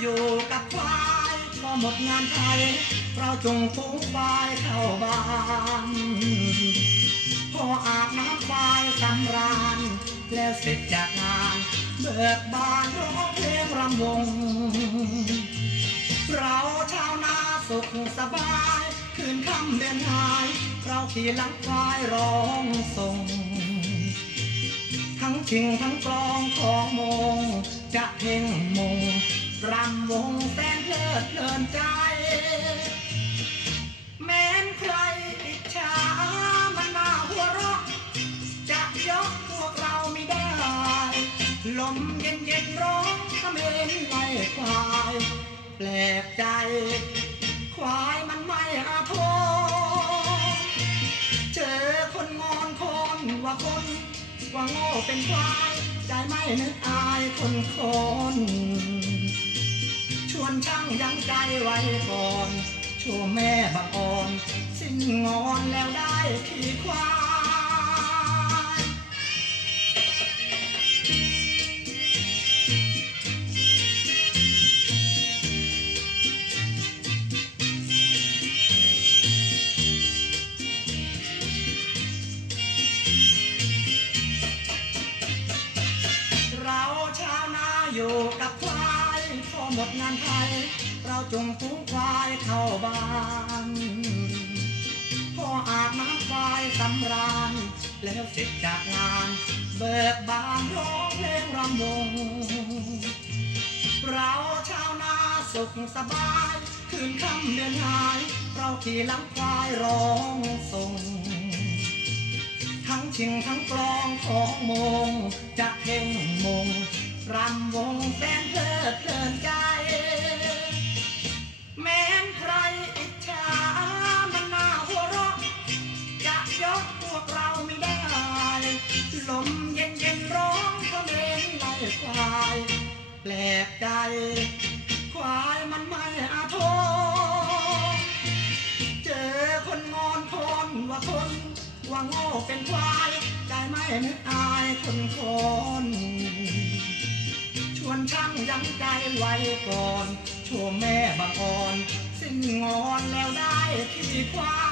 อยู่กับควายพอหมดงานไทยเราจงฟุ้งบายเข้าบ้านพออาบน้ำควายสำราญ แล้วเสร็จจากงานเบิกบานร้องเพลงรำวง เราชาวนาสุขสบาย คืนค่ำเดือนหาย เราขี่หลังควายร้องส่งทั้งชิงทั้งกลองของมง จะเพ่งมง รำวงแสนเพลิดเพลินใจ แม้นใครอิจฉามันน่าหัวเราะจะยกพวกเราไม่ได้ ลมเย็นเย็นร้องขเมนไล่ควาย แปลกใจ ควายมันไม่อาโทษเจอคนงอนคนว่าคนว่าโง่เป็นควาย ใจไม่นึกอายคนคน วนช่างยังใจไว้ก่อนชั่วแม่บังอ่อน สิ้นงอนแล้วได้ขี่ควายเราชาวนาอยู่กับควาย หมดงานไทย เราจงฟูงควายเข้าบ้านพออาบน้ำควายสำราญ แล้วเสร็จจากงาน เบิกบานร้องเพลงรำวง เราชาวนาสุขสบาย คืนค่ำเดือนหาย เราขี่ลังควายร้องส่งทั้งชิงทั้งกลองของมงจะเพ่งมงรำวงแสนเพลิดเพลินใจ ลมเย็นเย็นร้องขเมนไล่ควาย แปลกใจ ควายมันไม่อาโทษเจอคนงอนคนว่าคน ว่าโง่เป็นควายใจไม่นึกอายคนคนชวนช่างยังใจไว้ก่อนชั่วแม่บางอ่อน สิ้นงอนแล้วได้ขี่ควาย